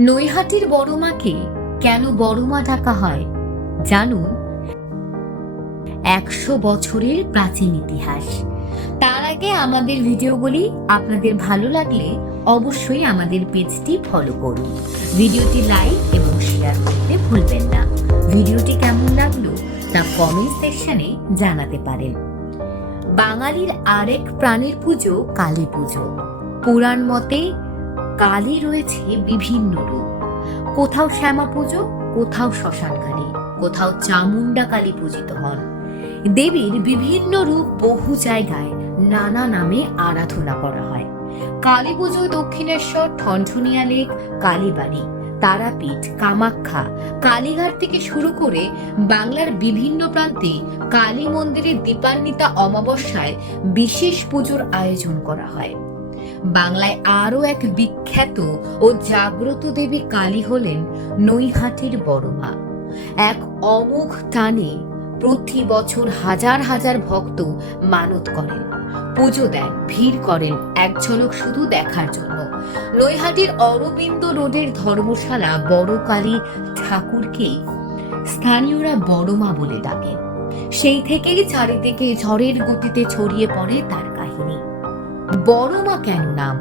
নৈহাটির বড় মাকে কেন বড় মা ডাকা হয় জানুন একশো বছরের প্রাচীন ইতিহাস। তার আগে আমাদের ভিডিওগুলি আপনাদের ভালো লাগলে অবশ্যই আমাদের পেজটি ফলো করুন। ভিডিওটি লাইক এবং শেয়ার করতে ভুলবেন না। ভিডিওটি কেমন লাগল তা কমেন্ট সেকশনে জানাতে পারেন। বাঙালির আরেক প্রাণের পুজো কালী পুজো। পুরাণ মতে কালী রয়েছে বিভিন্ন রূপ। কোথাও শ্যামা পুজো, কোথাও শ্মশানকালী কোথাও চামুন্ডা কালী পূজিত হন। দেবীর বিভিন্ন রূপ বহু জায়গায় নানা নামে আরাধনা করা হয়। কালী পুজো দক্ষিণেশ্বর, ঠনঠনিয়া লেক, কালীবাড়ি, তারাপীঠ, কামাখ্যা, কালীঘাট থেকে শুরু করে বাংলার বিভিন্ন প্রান্তে কালী মন্দিরে দীপান্বিতা অমাবস্যায় বিশেষ পুজোর আয়োজন করা হয়। বাংলায় আরও এক বিখ্যাত ও জাগ্রত দেবী কালী হলেন নৈহাটির বড়মা। এক অমোঘ টানে প্রতি বছর হাজার হাজার ভক্ত মানত করেন, পুজো দেন, ভিড় করেন এক ঝলক শুধু দেখার জন্য। নৈহাটির অরবিন্দ রোডের ধর্মশালা বড় কালী ঠাকুরকেই স্থানীয়রা বড়মা বলে ডাকেন। সেই থেকেই চারিদিকে ঝড়ের গতিতে ছড়িয়ে পড়ে তার কাহিনী বড় মা কেন নাম?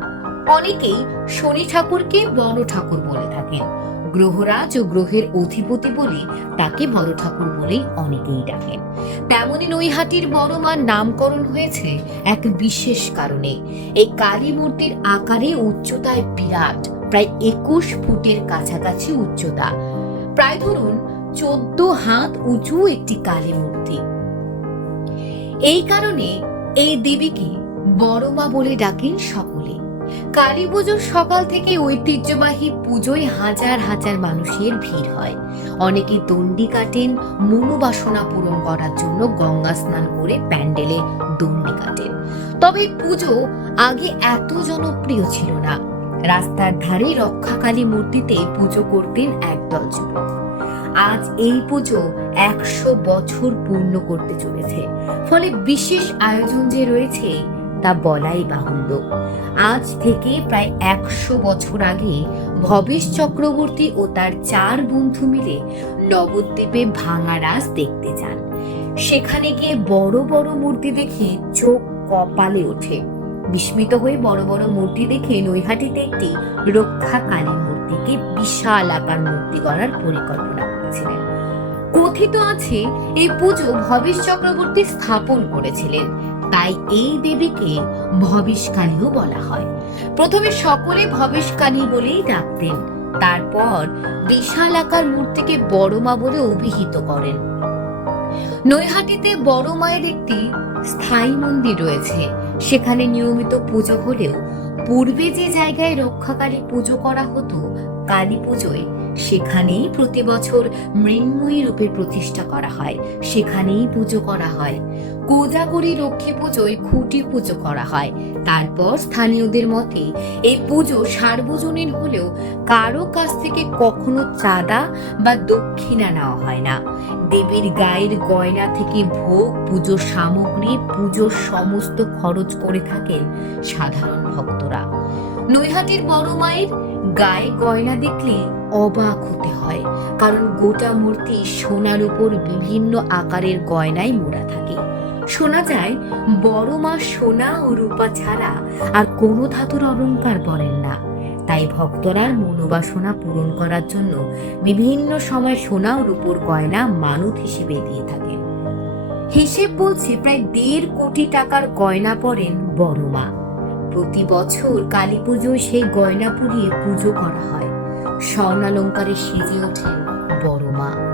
অনেকেই শনি ঠাকুরকে বড় ঠাকুর বলে থাকেন। গ্রহরাজ ও গ্রহের অধিপতি বলে তাকে বড় ঠাকুর বলেই অনেকেই ডাকেন। তেমনি নৈহাটির বড় মার নামকরণ হয়েছে এক বিশেষ কারণে। এই কালী মূর্তির আকারে উচ্চতায় বিরাট, প্রায় একুশ ফুটের কাছাকাছি উচ্চতা। প্রায় ধরুন চোদ্দ হাত উঁচু একটি কালী মূর্তি। এই কারণে এই দেবীকে বড় মা বলে ডাকেন সকলে। কালী পুজোর সকাল থেকে ঐতিহ্যবাহী পুজোয় হাজার হাজার মানুষের ভিড় হয়। অনেকে দণ্ডি কাটেন মনোবাসনা পূরণ করার জন্য গঙ্গা স্নান করে প্যান্ডেলে দণ্ডি কাটেন। তবে পুজো আগে এত জনপ্রিয় ছিল না। রাস্তার ধারে রক্ষাকালী মূর্তিতে পুজো করতেন একদল যুবক। আজ এই পুজো একশো বছর পূর্ণ করতে চলেছে। ফলে বিশেষ আয়োজন যে রয়েছে তা বলাই বাহুল্য। আজ থেকে প্রায় একশো বছর আগে ভবেশ চক্রবর্তী ও তার চার বন্ধু মিলে নবদ্বীপে ভাঙা রাস দেখতে যান। সেখানে গিয়ে বড় বড় মূর্তি দেখে চোখ কপালে ওঠে। বিস্মিত হয়ে বড় বড় মূর্তি দেখে নৈহাটিতে একটি রক্ষা কালী মূর্তিকে বিশাল আকার মূর্তি করার পরিকল্পনা করেছিলেন। কথিত আছে, এই পুজো ভবেশ চক্রবর্তী স্থাপন করেছিলেন। তাই এই দেবীকে ভবেশকালীও বলা হয়। প্রথমে সকলে ভবেশকালী বলেই ডাকতেন। তারপর বিশাল আকার মূর্তিকে বড় মা বলে অভিহিত করেন। নৈহাটিতে বড় মায়ের একটি স্থায়ী মন্দির রয়েছে। সেখানে নিয়মিত পুজো হলেও পূর্বে যে জায়গায় রক্ষাকারী পুজো করা হতো, কালী পুজোয় সেখানেই প্রতি বছর মৃন্ময়ী রূপে প্রতিষ্ঠা করা হয়, সেখানেই পুজো করা হয়। কোজাগরি লক্ষ্মী পুজোয় খুঁটি পুজো করা হয়। তারপর স্থানীয়দের মতে, এই পুজো সার্বজনীন হলেও কারও কাছ থেকে কখনো চাঁদা বা দক্ষিণা নেওয়া হয় না। দেবীর গায়ের গয়না থেকে ভোগ, পুজোর সামগ্রী, পুজোর সমস্ত খরচ করে থাকেন সাধারণ ভক্তরা। নৈহাটির বড় মায়ের গায়ে গয়না দেখলে অবাক হতে হয়, কারণ গোটা মূর্তি সোনার উপর বিভিন্ন আকারের গয়নায় মোড়া থাকে। শোনা যায়, বড় মা সোনা ও রূপা ছাড়া আর কোনো ধাতুর অলংকার পরেন না। তাই ভক্তরা মনোবাসনা পূরণ করার জন্য বিভিন্ন সময় সোনা ও রূপোর গয়না মানত হিসেবে দিয়ে থাকেন। হিসেব বলছে প্রায় দেড় কোটি টাকার গয়না পরেন বড় মা। প্রতি বছর কালী পুজোয় সেই গয়না পুড়িয়ে পুজো করা হয়। স্বর্ণালঙ্কারে সেজে ওঠে বড় মা।